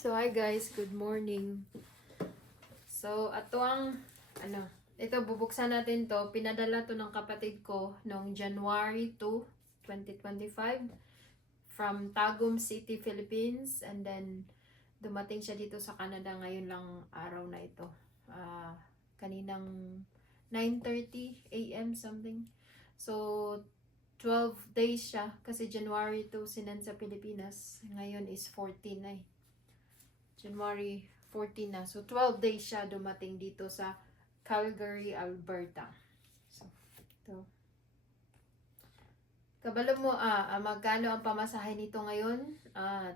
So, hi guys, good morning. So, ato ang, ito, bubuksan natin to. Pinadala to ng kapatid ko noong January 2, 2025 from Tagum City, Philippines. And then, dumating siya dito sa Canada ngayon lang araw na ito. Kaninang 9:30 a.m. something. So, 12 days siya kasi January 2 sinend sa Pilipinas. Ngayon is 14 na eh. January 14 na. So, 12 days siya dumating dito sa Calgary, Alberta. So, ito. Kabalo mo, magkano ang pamasahe nito ngayon?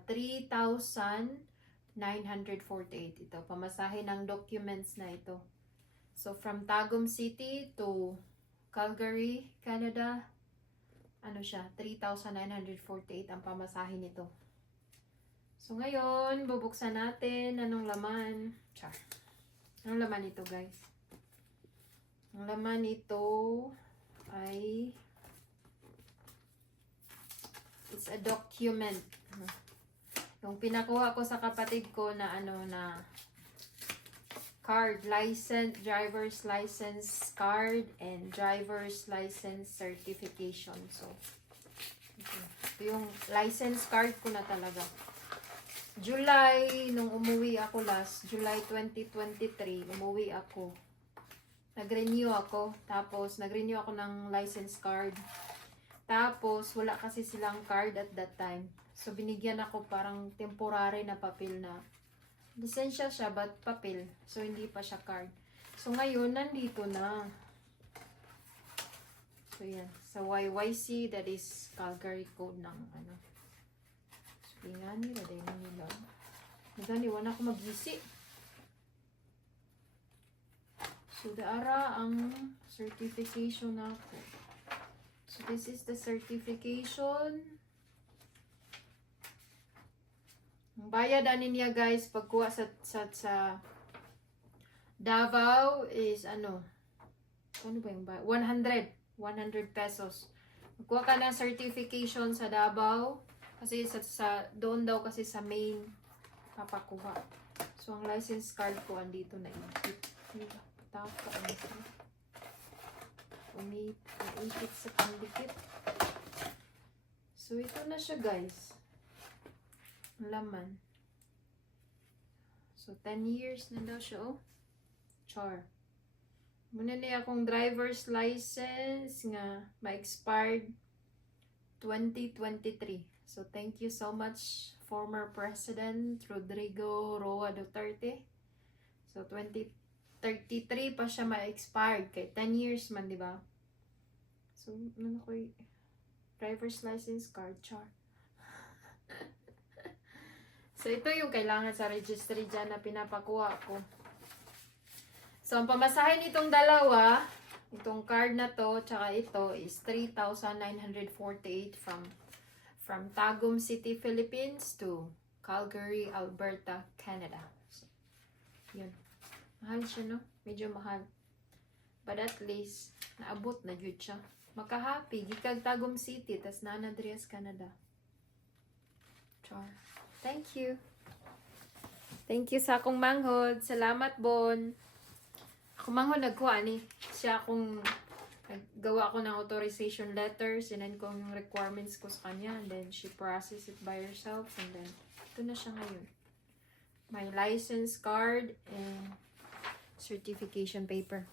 3,948. Ito, pamasahe ng documents na ito. So, from Tagum City to Calgary, Canada, ano siya? 3,948 ang pamasahe nito. So, ngayon, bubuksan natin anong laman. Char. Anong laman nito, guys? Ang laman nito ay it's a document. Yung pinakuha ko sa kapatid ko na na card, license, driver's license card, and driver's license certification. So, ito yung license card ko na talaga. July, nung umuwi ako July 2023, umuwi ako. Nag-renew ako. Tapos, nag-renew ako ng license card. Tapos, wala kasi silang card at that time. So, binigyan ako parang temporary na papel na lisensya siya, but papel. So, hindi pa siya card. So, ngayon, nandito na. So, yan. Sa YYC, that is Calgary code ng nga nila, dahil nila. Magani, wala ako mag-isi. So, daara ang certification ako. So, this is the certification. Ang bayad niya, guys, pagkuha sa Davao is ano ba yung bayad? 100 pesos. Magkuha ka ng certification sa Davao. Kasi sa doon daw kasi sa main papakuha. So, ang license card ko andito na ikit. Pataka ang ito. Umiikit sa pandikit. So, ito na siya, guys. Ang laman. So, 10 years na daw siya, oh. Char. Muna niya akong driver's license nga ma-expired 2023. So, thank you so much, former President Rodrigo Roa Duterte. So, 2033 pa siya ma-expired. Kay 10 years man, di ba? So, ano ko driver's license card, char. So, ito yung kailangan sa registry dyan na pinapakuha ko. So, ang pamasahe nitong dalawa, itong card na to, tsaka ito, is 3,948 from Tagum City, Philippines to Calgary, Alberta, Canada. So, yun. Mahal siya, no? Medyo mahal. But at least, naabot na yun siya. Makahappy. Gikag Tagum City, tas Nanadrias, Canada. Char. Thank you. Thank you sa akong manghod. Salamat, Bon. Ako manghod nagkuha ni. Siya akong gawa ko ng authorization letter, sinend ko yung requirements ko sa kanya, and then she processed it by herself, and then ito na siya ngayon. My license card and certification paper.